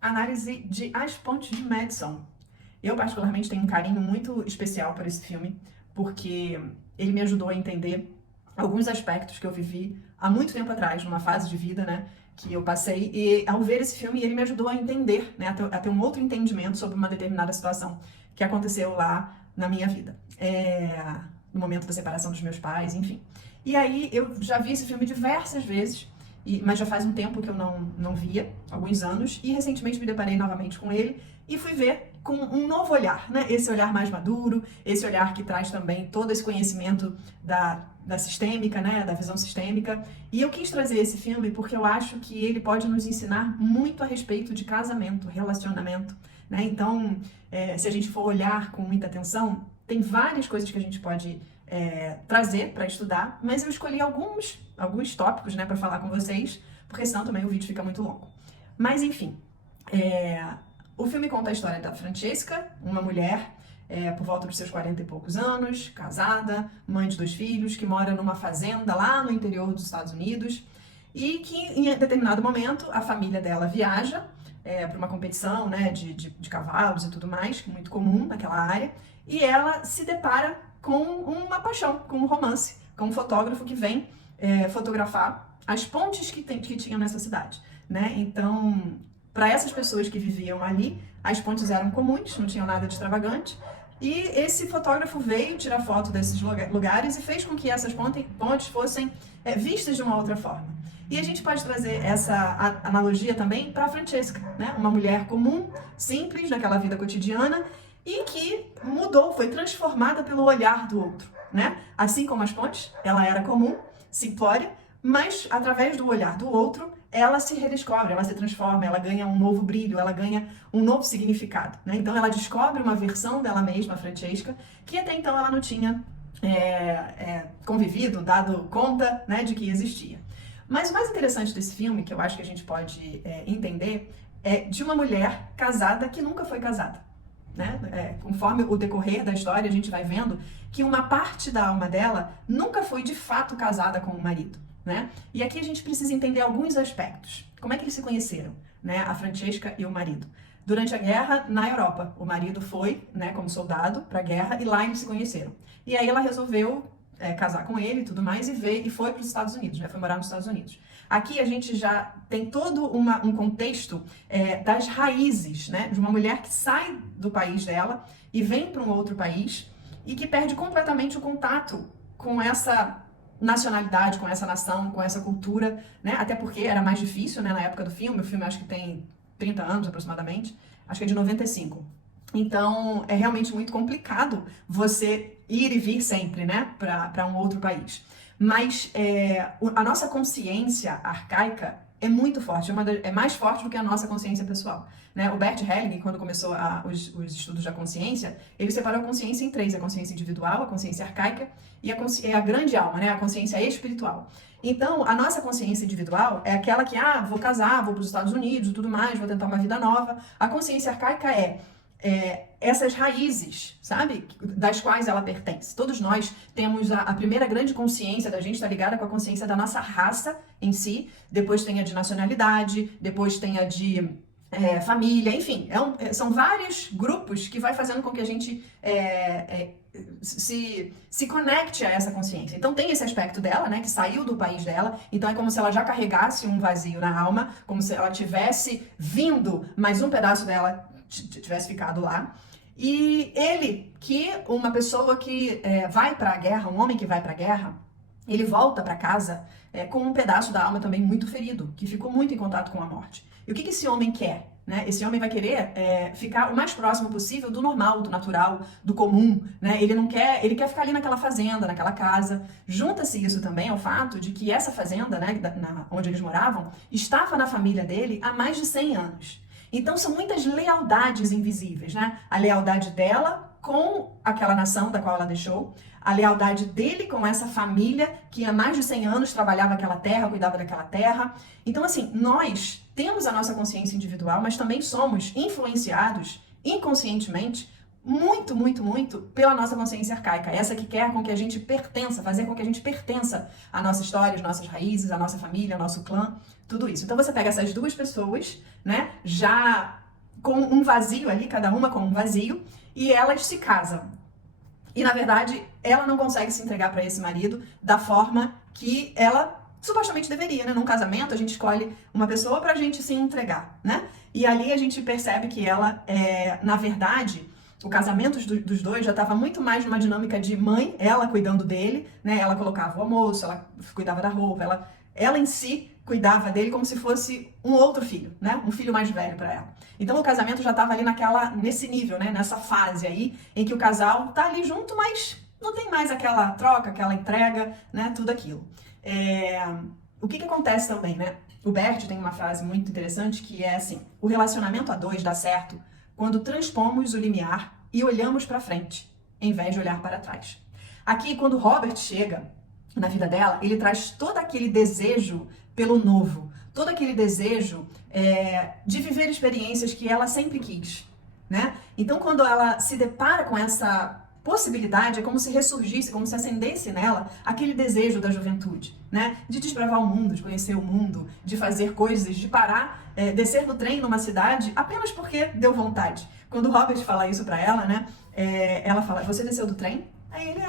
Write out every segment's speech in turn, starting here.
Análise de As Pontes de Madison. Eu, particularmente, tenho um carinho muito especial por esse filme, porque ele me ajudou a entender alguns aspectos que eu vivi há muito tempo atrás, numa fase de vida, né, que eu passei, e ao ver esse filme, ele me ajudou a entender, né, a ter um outro entendimento sobre uma determinada situação que aconteceu lá na minha vida. No momento da separação dos meus pais, enfim. E aí, eu já vi esse filme diversas vezes, mas já faz um tempo que eu não via, alguns anos, e recentemente me deparei novamente com ele e fui ver com um novo olhar, né? Esse olhar mais maduro, esse olhar que traz também todo esse conhecimento da sistêmica, né? Da visão sistêmica. E eu quis trazer esse filme porque eu acho que ele pode nos ensinar muito a respeito de casamento, relacionamento, né? Então, se a gente for olhar com muita atenção, tem várias coisas que a gente pode trazer para estudar, mas eu escolhi alguns tópicos, né, para falar com vocês, porque senão também o vídeo fica muito longo. Mas enfim, o filme conta a história da Francesca, uma mulher por volta dos seus 40 e poucos anos, casada, mãe de 2 filhos, que mora numa fazenda lá no interior dos Estados Unidos, e que em determinado momento a família dela viaja para uma competição, né, de cavalos e tudo mais, que é muito comum naquela área, e ela se depara com uma paixão, com um romance, com um fotógrafo que vem fotografar as pontes que tinham nessa cidade, né? Então, para essas pessoas que viviam ali, as pontes eram comuns, não tinham nada de extravagante, e esse fotógrafo veio tirar foto desses lugares e fez com que essas pontes fossem vistas de uma outra forma. E a gente pode trazer essa analogia também para a Francesca, né? Uma mulher comum, simples, naquela vida cotidiana, e que mudou, foi transformada pelo olhar do outro, né? Assim como as pontes, ela era comum, simplória, mas através do olhar do outro, ela se redescobre, ela se transforma, ela ganha um novo brilho, ela ganha um novo significado, né? Então ela descobre uma versão dela mesma, a Francesca, que até então ela não tinha convivido, dado conta, né, de que existia. Mas o mais interessante desse filme, que eu acho que a gente pode entender, é de uma mulher casada que nunca foi casada. Né? Conforme o decorrer da história, a gente vai vendo que uma parte da alma dela nunca foi de fato casada com o marido. Né? E aqui a gente precisa entender alguns aspectos. Como é que eles se conheceram, né? A Francesca e o marido? Durante a guerra, na Europa. O marido foi, né, como soldado para a guerra e lá eles se conheceram. E aí ela resolveu casar com ele e tudo mais e foi para os Estados Unidos, né? Foi morar nos Estados Unidos. Aqui a gente já tem todo um contexto das raízes, né? De uma mulher que sai do país dela e vem para um outro país e que perde completamente o contato com essa nacionalidade, com essa nação, com essa cultura, né? Até porque era mais difícil, né, na época do filme. O filme acho que tem 30 anos aproximadamente, acho que é de 95. Então, é realmente muito complicado você ir e vir sempre, né, para um outro país. Mas a nossa consciência arcaica é muito forte, é mais forte do que a nossa consciência pessoal. Né? O Bert Helling, quando começou os estudos da consciência, ele separou a consciência em 3, a consciência individual, a consciência arcaica e a grande alma, né? A consciência espiritual. Então, a nossa consciência individual é aquela que, vou casar, vou para os Estados Unidos e tudo mais, vou tentar uma vida nova. A consciência arcaica essas raízes, sabe? Das quais ela pertence. Todos nós temos a primeira grande consciência da gente está ligada com a consciência da nossa raça em si, depois tem a de nacionalidade, depois tem a de família, enfim, são vários grupos que vai fazendo com que a gente se conecte a essa consciência. Então tem esse aspecto dela, né, que saiu do país dela, então é como se ela já carregasse um vazio na alma, como se ela tivesse vindo, mas um pedaço dela tivesse ficado lá. E ele, que uma pessoa que vai para a guerra, um homem que vai para a guerra, ele volta para casa com um pedaço da alma também muito ferido, que ficou muito em contato com a morte. E o que esse homem quer? Né? Esse homem vai querer ficar o mais próximo possível do normal, do natural, do comum. Né? Ele quer ficar ali naquela fazenda, naquela casa. Junta-se isso também ao fato de que essa fazenda, né, onde eles moravam, estava na família dele há mais de 100 anos. Então são muitas lealdades invisíveis, né? A lealdade dela com aquela nação da qual ela deixou, a lealdade dele com essa família que há mais de 100 anos trabalhava aquela terra, cuidava daquela terra. Então, assim, nós temos a nossa consciência individual, mas também somos influenciados inconscientemente muito, muito, muito pela nossa consciência arcaica, essa que quer com que a gente pertença, fazer com que a gente pertença à nossa história, às nossas raízes, à nossa família, ao nosso clã, tudo isso. Então você pega essas duas pessoas, né, já com um vazio ali, cada uma com um vazio, e elas se casam. E na verdade, ela não consegue se entregar para esse marido da forma que ela supostamente deveria, né? Num casamento, a gente escolhe uma pessoa pra gente se entregar, né? E ali a gente percebe que ela, na verdade, o casamento dos dois já estava muito mais numa dinâmica de mãe, ela cuidando dele, né? Ela colocava o almoço, ela cuidava da roupa, ela em si cuidava dele como se fosse um outro filho, né? Um filho mais velho para ela. Então o casamento já estava ali nesse nível, né? Nessa fase aí em que o casal tá ali junto, mas não tem mais aquela troca, aquela entrega, né? Tudo aquilo. O que acontece também, né? O Bert tem uma frase muito interessante que é assim: o relacionamento a dois dá certo quando transpomos o limiar e olhamos para frente, em vez de olhar para trás. Aqui, quando Robert chega na vida dela, ele traz todo aquele desejo pelo novo, todo aquele desejo de viver experiências que ela sempre quis, né? Então, quando ela se depara com essa possibilidade, é como se ressurgisse, como se acendesse nela aquele desejo da juventude, né? De desbravar o mundo, de conhecer o mundo, de fazer coisas, de parar, descer no trem numa cidade apenas porque deu vontade. Quando o Robert fala isso pra ela, né? Ela fala: você desceu do trem? Aí ele: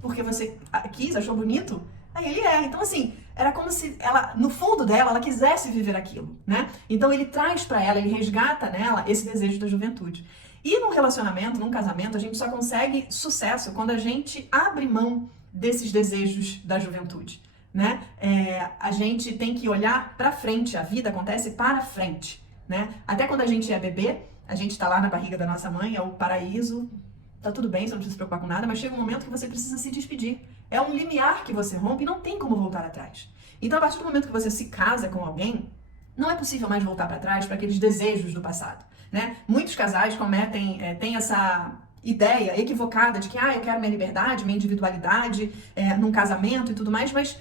porque você quis, achou bonito? Aí ele: então assim, era como se ela, no fundo dela, ela quisesse viver aquilo, né? Então ele traz pra ela, ele resgata nela esse desejo da juventude. E num relacionamento, num casamento, a gente só consegue sucesso quando a gente abre mão desses desejos da juventude, né? A gente tem que olhar pra frente, a vida acontece para frente, né? Até quando a gente é bebê, a gente tá lá na barriga da nossa mãe, é o paraíso, tá tudo bem, você não precisa se preocupar com nada, mas chega um momento que você precisa se despedir. É um limiar que você rompe e não tem como voltar atrás. Então, a partir do momento que você se casa com alguém, não é possível mais voltar para trás para aqueles desejos do passado, né? Muitos casais têm essa ideia equivocada de que eu quero minha liberdade, minha individualidade num casamento e tudo mais, mas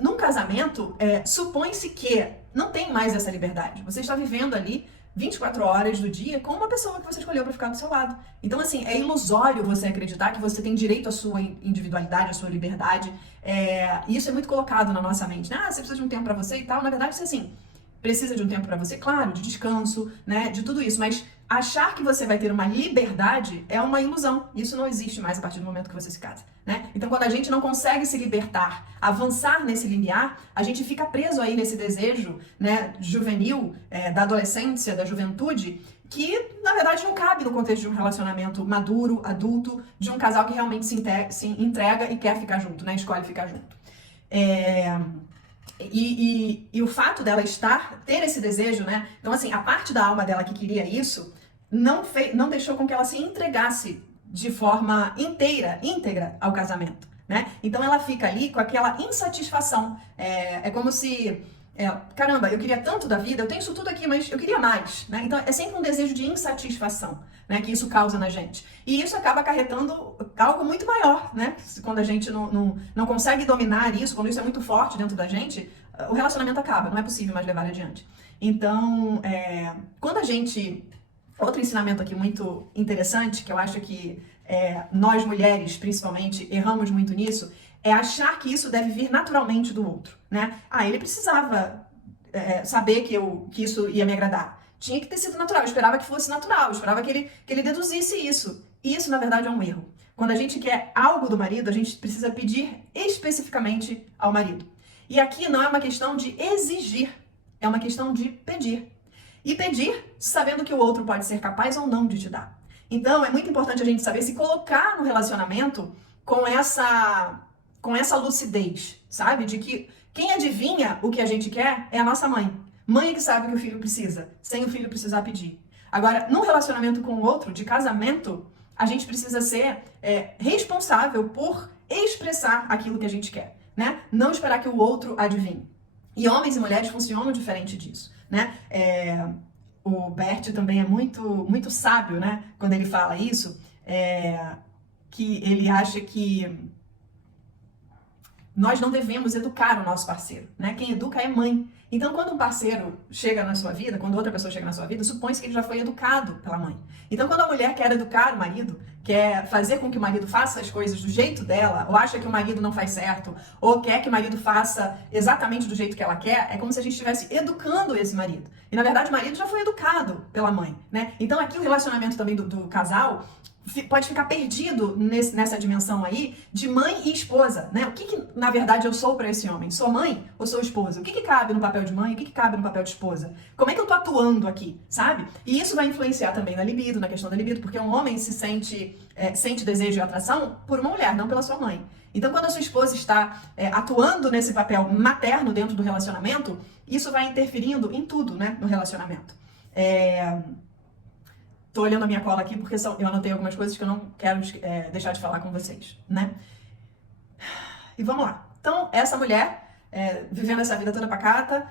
num casamento supõe-se que não tem mais essa liberdade. Você está vivendo ali 24 horas do dia com uma pessoa que você escolheu para ficar do seu lado. Então, assim, é ilusório você acreditar que você tem direito à sua individualidade, à sua liberdade. E isso é muito colocado na nossa mente, né? Você precisa de um tempo para você e tal. Na verdade, você, assim, precisa de um tempo para você, claro, de descanso, né, de tudo isso, mas achar que você vai ter uma liberdade é uma ilusão. Isso não existe mais a partir do momento que você se casa, né? Então, quando a gente não consegue se libertar, avançar nesse limiar, a gente fica preso aí nesse desejo, né, juvenil, da adolescência, da juventude, que, na verdade, não cabe no contexto de um relacionamento maduro, adulto, de um casal que realmente se entrega e quer ficar junto, né, escolhe ficar junto. E o fato dela ter esse desejo, né? Então, assim, a parte da alma dela que queria isso não deixou com que ela se entregasse de forma íntegra ao casamento, né? Então ela fica ali com aquela insatisfação. É como se, caramba, eu queria tanto da vida, eu tenho isso tudo aqui, mas eu queria mais, né? Então é sempre um desejo de insatisfação, né, que isso causa na gente. E isso acaba acarretando algo muito maior, né? Quando a gente não consegue dominar isso, quando isso é muito forte dentro da gente, o relacionamento acaba, não é possível mais levar adiante. Então, quando a gente... Outro ensinamento aqui muito interessante, que eu acho que nós mulheres, principalmente, erramos muito nisso, é achar que isso deve vir naturalmente do outro, né? Ele precisava saber que isso ia me agradar. Tinha que ter sido natural, eu esperava que fosse natural, eu esperava que ele deduzisse isso. E isso, na verdade, é um erro. Quando a gente quer algo do marido, a gente precisa pedir especificamente ao marido. E aqui não é uma questão de exigir, é uma questão de pedir. E pedir sabendo que o outro pode ser capaz ou não de te dar. Então, é muito importante a gente saber se colocar no relacionamento com essa lucidez, sabe? De que quem adivinha o que a gente quer é a nossa mãe. Mãe é que sabe o que o filho precisa, sem o filho precisar pedir. Agora, num relacionamento com o outro, de casamento, a gente precisa ser responsável por expressar aquilo que a gente quer, né? Não esperar que o outro adivinhe. E homens e mulheres funcionam diferente disso, né? O Bert também é muito, muito sábio, né? Quando ele fala isso, que ele acha que nós não devemos educar o nosso parceiro, né? Quem educa é mãe. Então, quando um parceiro chega na sua vida, quando outra pessoa chega na sua vida, supõe-se que ele já foi educado pela mãe. Então, quando a mulher quer educar o marido, quer fazer com que o marido faça as coisas do jeito dela, ou acha que o marido não faz certo, ou quer que o marido faça exatamente do jeito que ela quer, é como se a gente estivesse educando esse marido. E, na verdade, o marido já foi educado pela mãe, né? Então, aqui o relacionamento também do casal pode ficar perdido nessa dimensão aí de mãe e esposa, né? O que na verdade eu sou para esse homem? Sou mãe ou sou esposa? O que cabe no papel de mãe? O que cabe no papel de esposa? Como é que eu tô atuando aqui, sabe? E isso vai influenciar também na libido, na questão da libido, porque um homem se sente desejo e atração por uma mulher, não pela sua mãe. Então, quando a sua esposa está atuando nesse papel materno dentro do relacionamento, isso vai interferindo em tudo, né, no relacionamento. Tô olhando a minha cola aqui porque eu anotei algumas coisas que eu não quero deixar de falar com vocês, né? E vamos lá. Então, essa mulher, vivendo essa vida toda pacata,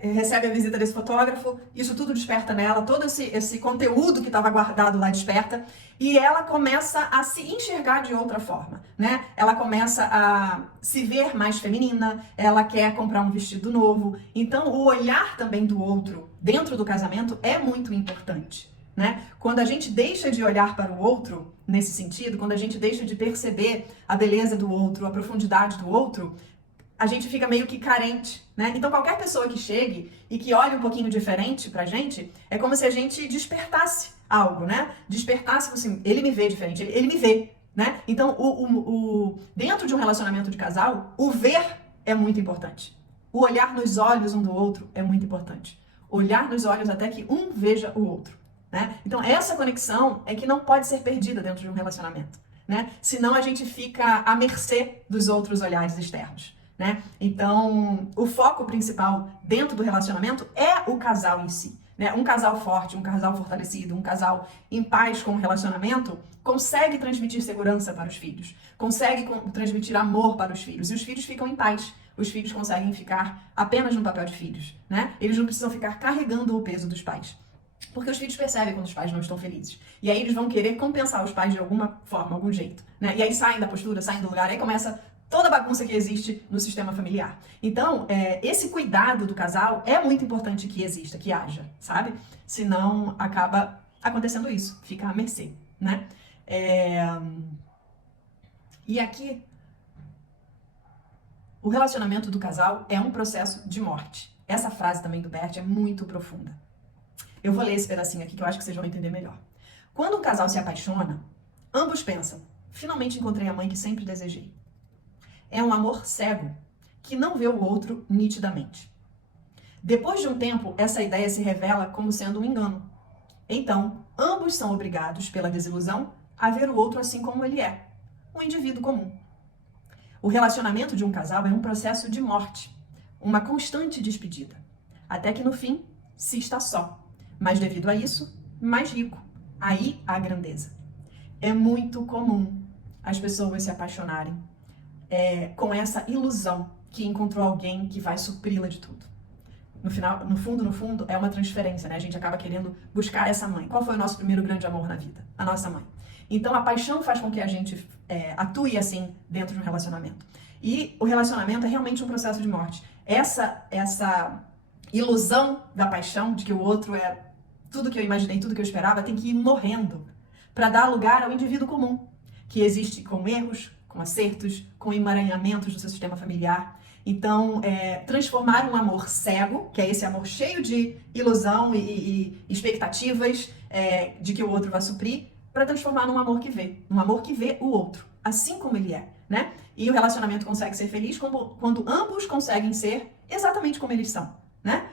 recebe a visita desse fotógrafo, isso tudo desperta nela, todo esse conteúdo que estava guardado lá desperta, e ela começa a se enxergar de outra forma, né? Ela começa a se ver mais feminina, ela quer comprar um vestido novo. Então, o olhar também do outro dentro do casamento é muito importante. Né? Quando a gente deixa de olhar para o outro nesse sentido, quando a gente deixa de perceber a beleza do outro, a profundidade do outro, a gente fica meio que carente, né? Então qualquer pessoa que chegue e que olhe um pouquinho diferente pra gente, é como se a gente despertasse algo, né? Despertasse, assim, ele me vê diferente, ele me vê, né? Então dentro de um relacionamento de casal, o ver é muito importante. O olhar nos olhos um do outro é muito importante. Olhar nos olhos até que um veja o outro. Né? Então, essa conexão é que não pode ser perdida dentro de um relacionamento, né? Senão a gente fica à mercê dos outros olhares externos, né? Então, o foco principal dentro do relacionamento é o casal em si, né? Um casal forte, um casal fortalecido, um casal em paz com o relacionamento consegue transmitir segurança para os filhos, consegue transmitir amor para os filhos, e os filhos ficam em paz. Os filhos conseguem ficar apenas no papel de filhos, né? Eles não precisam ficar carregando o peso dos pais. Porque os filhos percebem quando os pais não estão felizes. E aí eles vão querer compensar os pais de alguma forma, algum jeito, né? E aí saem da postura, saem do lugar, aí começa toda a bagunça que existe no sistema familiar. Então, esse cuidado do casal é muito importante que exista, que haja, sabe? Senão acaba acontecendo isso, fica à mercê, né? E aqui, o relacionamento do casal é um processo de morte. Essa frase também do Bert é muito profunda. Eu vou ler esse pedacinho aqui que eu acho que vocês vão entender melhor. Quando um casal se apaixona, ambos pensam: finalmente encontrei a mãe que sempre desejei. É um amor cego, que não vê o outro nitidamente. Depois de um tempo, essa ideia se revela como sendo um engano. Então, ambos são obrigados, pela desilusão, a ver o outro assim como ele é, um indivíduo comum. O relacionamento de um casal é um processo de morte, uma constante despedida, até que no fim se está só. Mas devido a isso, mais rico. Aí há grandeza. É muito comum as pessoas se apaixonarem com essa ilusão que encontrou alguém que vai supri-la de tudo. No final, no fundo, é uma transferência, né? A gente acaba querendo buscar essa mãe. Qual foi o nosso primeiro grande amor na vida? A nossa mãe. Então, a paixão faz com que a gente atue assim dentro de um relacionamento. E o relacionamento é realmente um processo de morte. Essa ilusão da paixão, de que o outro é tudo que eu imaginei, tudo que eu esperava, tem que ir morrendo para dar lugar ao indivíduo comum, que existe com erros, com acertos, com emaranhamentos do seu sistema familiar. Então, transformar um amor cego, que é esse amor cheio de ilusão e expectativas de que o outro vai suprir, para transformar num amor que vê o outro, assim como ele é, né? E o relacionamento consegue ser feliz quando ambos conseguem ser exatamente como eles são, né?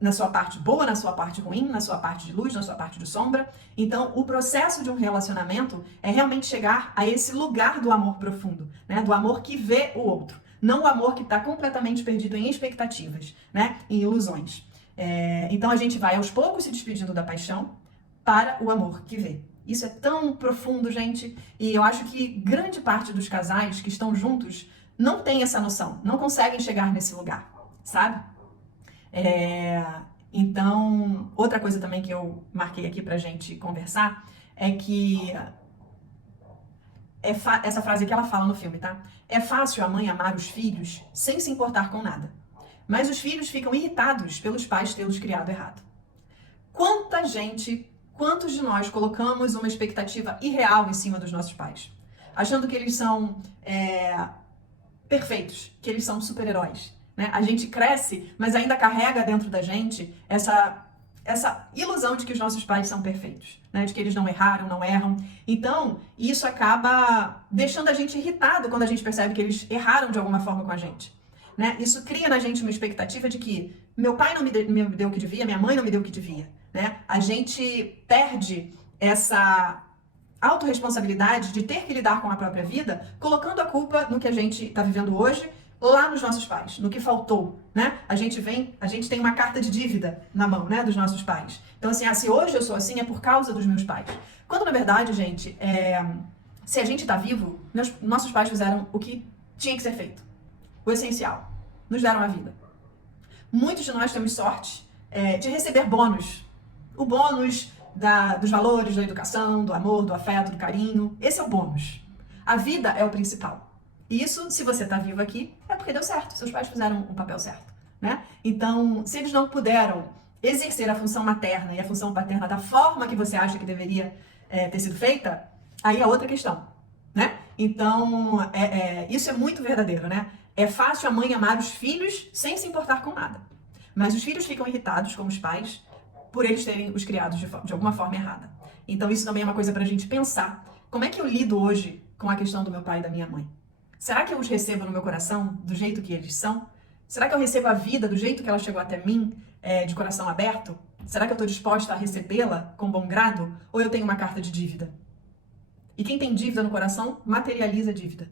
Na sua parte boa, na sua parte ruim, na sua parte de luz, na sua parte de sombra. Então, o processo de um relacionamento é realmente chegar a esse lugar do amor profundo, né? Do amor que vê o outro. Não o amor que está completamente perdido em expectativas, né? Em ilusões. Então, a gente vai aos poucos se despedindo da paixão para o amor que vê. Isso é tão profundo, gente. E eu acho que grande parte dos casais que estão juntos não tem essa noção, não conseguem chegar nesse lugar, sabe? Então, outra coisa também que eu marquei aqui pra gente conversar é que essa frase que ela fala no filme, tá? É fácil a mãe amar os filhos sem se importar com nada. mas os filhos ficam irritados pelos pais tê-los criado errado. Quantos de nós colocamos uma expectativa irreal em cima dos nossos pais? Achando que eles são perfeitos, que eles são super-heróis, né? A gente cresce, mas ainda carrega dentro da gente essa ilusão de que os nossos pais são perfeitos, né? De que eles não erraram, não erram. Então, isso acaba deixando a gente irritado quando a gente percebe que eles erraram de alguma forma com a gente, né? Isso cria na gente uma expectativa de que meu pai não me deu o que devia, minha mãe não me deu o que devia, né? A gente perde essa autorresponsabilidade de ter que lidar com a própria vida, colocando a culpa no que a gente está vivendo hoje, lá nos nossos pais, no que faltou, né? A gente tem uma carta de dívida na mão, né, dos nossos pais. Então, assim, se hoje eu sou assim é por causa dos meus pais. Quando, na verdade, gente, se a gente está vivo, nossos pais fizeram o que tinha que ser feito. O essencial. Nos deram a vida. Muitos de nós temos sorte de receber bônus. O bônus dos valores, da educação, do amor, do afeto, do carinho. Esse é o bônus. A vida é o principal. Isso, se você está vivo aqui, é porque deu certo. Seus pais fizeram o papel certo, né? Então, se eles não puderam exercer a função materna e a função paterna da forma que você acha que deveria ter sido feita, aí é outra questão, né? Então, isso é muito verdadeiro, né? É fácil a mãe amar os filhos sem se importar com nada. Mas os filhos ficam irritados com os pais por eles terem os criados de alguma forma errada. Então, isso também é uma coisa pra gente pensar. Como é que eu lido hoje com a questão do meu pai e da minha mãe? Será que eu os recebo no meu coração do jeito que eles são? Será que eu recebo a vida do jeito que ela chegou até mim, de coração aberto? Será que eu estou disposta a recebê-la com bom grado? Ou eu tenho uma carta de dívida? E quem tem dívida no coração, materializa a dívida,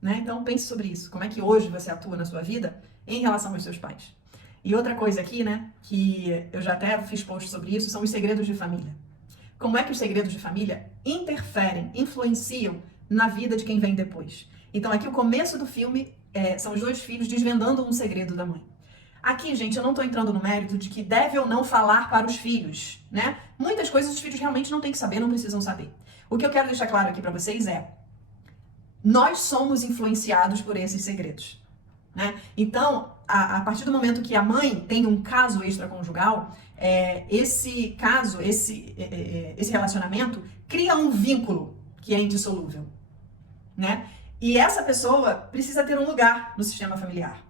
né? Então pense sobre isso. Como é que hoje você atua na sua vida em relação aos seus pais? E outra coisa aqui, né, que eu já até fiz post sobre isso, são os segredos de família. Como é que os segredos de família interferem, influenciam na vida de quem vem depois? Então aqui o começo do filme são os dois filhos desvendando um segredo da mãe. Aqui, gente, eu não tô entrando no mérito de que deve ou não falar para os filhos, né? Muitas coisas os filhos realmente não têm que saber, não precisam saber. O que eu quero deixar claro aqui para vocês nós somos influenciados por esses segredos, né? Então, a partir do momento que a mãe tem um caso extraconjugal, esse caso, esse relacionamento cria um vínculo que é indissolúvel, né? E essa pessoa precisa ter um lugar no sistema familiar.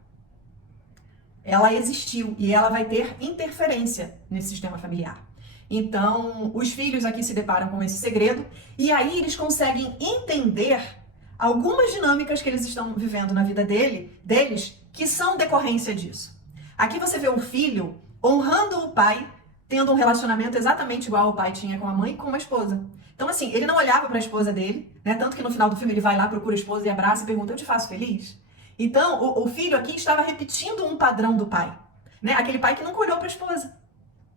Ela existiu e ela vai ter interferência nesse sistema familiar. Então, os filhos aqui se deparam com esse segredo e aí eles conseguem entender algumas dinâmicas que eles estão vivendo na vida deles que são decorrência disso. Aqui você vê um filho honrando o pai, tendo um relacionamento exatamente igual ao pai tinha com a mãe e com a esposa. Então, assim, ele não olhava para a esposa dele, né? Tanto que no final do filme ele vai lá, procura a esposa e abraça e pergunta: eu te faço feliz? Então, o filho aqui estava repetindo um padrão do pai, né? Aquele pai que nunca olhou para a esposa,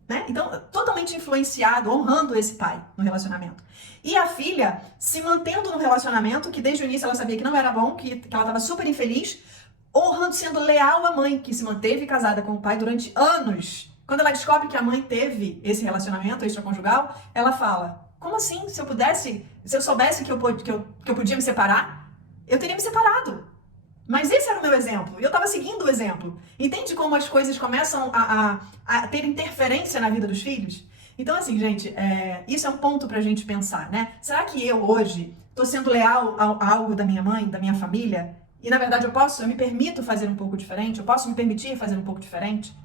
né? Então, totalmente influenciado, honrando esse pai no relacionamento. E a filha se mantendo no relacionamento que desde o início ela sabia que não era bom, que ela estava super infeliz, honrando, sendo leal à mãe, que se manteve casada com o pai durante anos. Quando ela descobre que a mãe teve esse relacionamento extraconjugal, ela fala: como assim? Se eu soubesse que eu podia me separar, eu teria me separado. Mas esse era o meu exemplo, e eu estava seguindo o exemplo. Entende como as coisas começam a ter interferência na vida dos filhos? Então, assim, gente, isso é um ponto pra gente pensar, né? Será que eu hoje tô sendo leal a algo da minha mãe, da minha família? E, na verdade, eu me permito fazer um pouco diferente? Eu posso me permitir fazer um pouco diferente?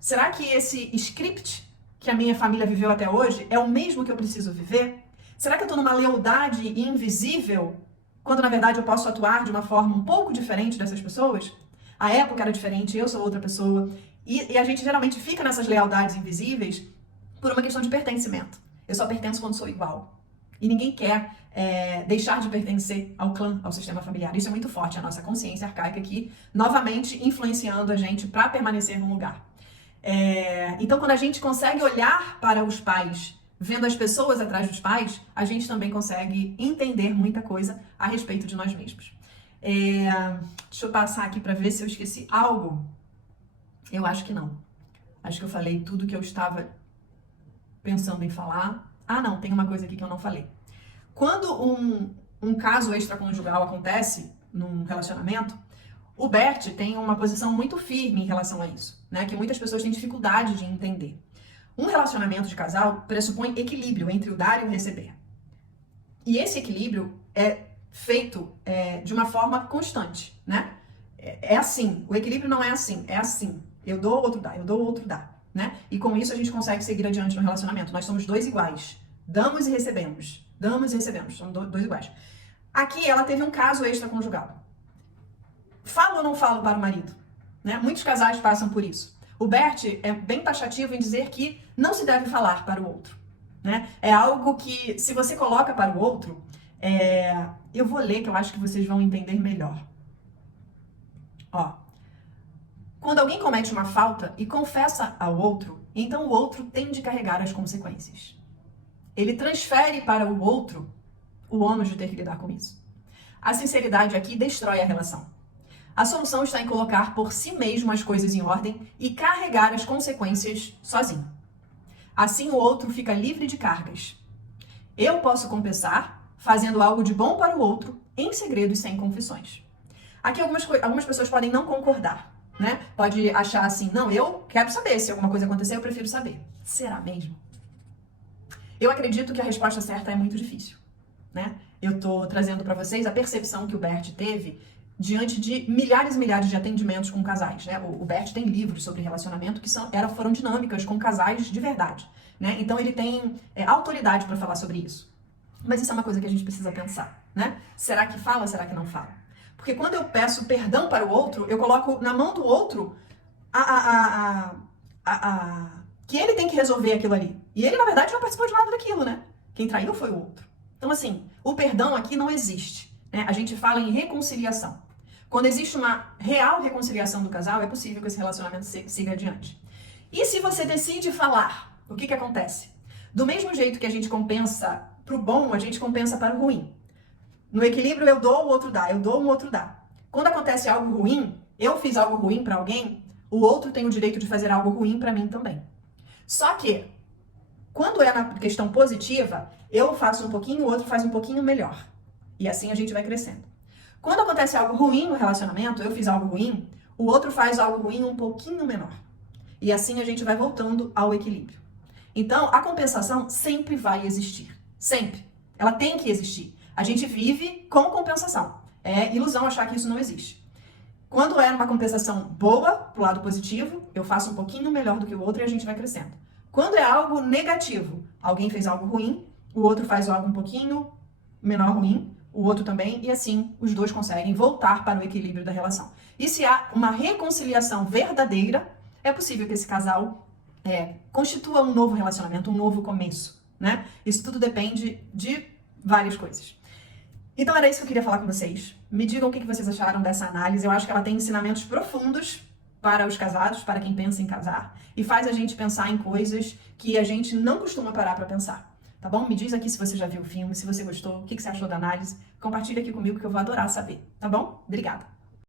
Será que esse script que a minha família viveu até hoje é o mesmo que eu preciso viver? Será que eu tô numa lealdade invisível, quando na verdade eu posso atuar de uma forma um pouco diferente dessas pessoas? A época era diferente, eu sou outra pessoa. E a gente geralmente fica nessas lealdades invisíveis por uma questão de pertencimento. Eu só pertenço quando sou igual. E ninguém quer deixar de pertencer ao clã, ao sistema familiar. Isso é muito forte, a nossa consciência arcaica aqui, novamente influenciando a gente para permanecer num lugar. Então, quando a gente consegue olhar para os pais, vendo as pessoas atrás dos pais, a gente também consegue entender muita coisa a respeito de nós mesmos. Deixa eu passar aqui para ver se eu esqueci algo. Eu acho que não. Acho que eu falei tudo que eu estava pensando em falar. Ah, não, tem uma coisa aqui que eu não falei. Quando um caso extraconjugal acontece num relacionamento, O Bert tem uma posição muito firme em relação a isso, né? Que muitas pessoas têm dificuldade de entender. Um relacionamento de casal pressupõe equilíbrio entre o dar e o receber. E esse equilíbrio é feito de uma forma constante, né? É assim, o equilíbrio não é assim, é assim. Eu dou, outro dá, eu dou, outro dá, né? E com isso a gente consegue seguir adiante no relacionamento. Nós somos dois iguais. Damos e recebemos. Damos e recebemos. Somos dois iguais. Aqui ela teve um caso extraconjugal. Falo ou não falo para o marido? Né? Muitos casais passam por isso. O Bert é bem taxativo em dizer que não se deve falar para o outro. Né? É algo que, se você coloca para o outro, eu vou ler que eu acho que vocês vão entender melhor. Ó, quando alguém comete uma falta e confessa ao outro, então o outro tem de carregar as consequências. Ele transfere para o outro o ônus de ter que lidar com isso. A sinceridade aqui destrói a relação. A solução está em colocar por si mesmo as coisas em ordem e carregar as consequências sozinho. Assim o outro fica livre de cargas. Eu posso compensar fazendo algo de bom para o outro, em segredo e sem confissões. Aqui algumas pessoas podem não concordar, né? Pode achar assim, não, eu quero saber, se alguma coisa acontecer, eu prefiro saber. Será mesmo? Eu acredito que a resposta certa é muito difícil, né? Eu tô trazendo para vocês a percepção que o Bert teve diante de milhares e milhares de atendimentos com casais, né? O Bert tem livros sobre relacionamento que foram dinâmicas com casais de verdade, né? Então ele tem autoridade para falar sobre isso. Mas isso é uma coisa que a gente precisa pensar, né? Será que fala, será que não fala? Porque quando eu peço perdão para o outro, eu coloco na mão do outro que ele tem que resolver aquilo ali. E ele, na verdade, não participou de nada daquilo, né? Quem traiu foi o outro. Então, assim, o perdão aqui não existe, né? A gente fala em reconciliação. Quando existe uma real reconciliação do casal, é possível que esse relacionamento siga adiante. E se você decide falar, o que acontece? Do mesmo jeito que a gente compensa para o bom, a gente compensa para o ruim. No equilíbrio, eu dou, o outro dá. Eu dou, o outro dá. Quando acontece algo ruim, eu fiz algo ruim para alguém, o outro tem o direito de fazer algo ruim para mim também. Só que, quando é na questão positiva, eu faço um pouquinho, o outro faz um pouquinho melhor. E assim a gente vai crescendo. Quando acontece algo ruim no relacionamento, eu fiz algo ruim, o outro faz algo ruim um pouquinho menor. E assim a gente vai voltando ao equilíbrio. Então, a compensação sempre vai existir. Sempre. Ela tem que existir. A gente vive com compensação. É ilusão achar que isso não existe. Quando é uma compensação boa, pro lado positivo, eu faço um pouquinho melhor do que o outro e a gente vai crescendo. Quando é algo negativo, alguém fez algo ruim, o outro faz algo um pouquinho menor ruim, o outro também, e assim os dois conseguem voltar para o equilíbrio da relação. E se há uma reconciliação verdadeira, é possível que esse casal constitua um novo relacionamento, um novo começo, né? Isso tudo depende de várias coisas. Então era isso que eu queria falar com vocês. Me digam o que vocês acharam dessa análise. Eu acho que ela tem ensinamentos profundos para os casados, para quem pensa em casar, e faz a gente pensar em coisas que a gente não costuma parar para pensar. Tá bom? Me diz aqui se você já viu o filme, se você gostou, o que você achou da análise. Compartilha aqui comigo que eu vou adorar saber. Tá bom? Obrigada.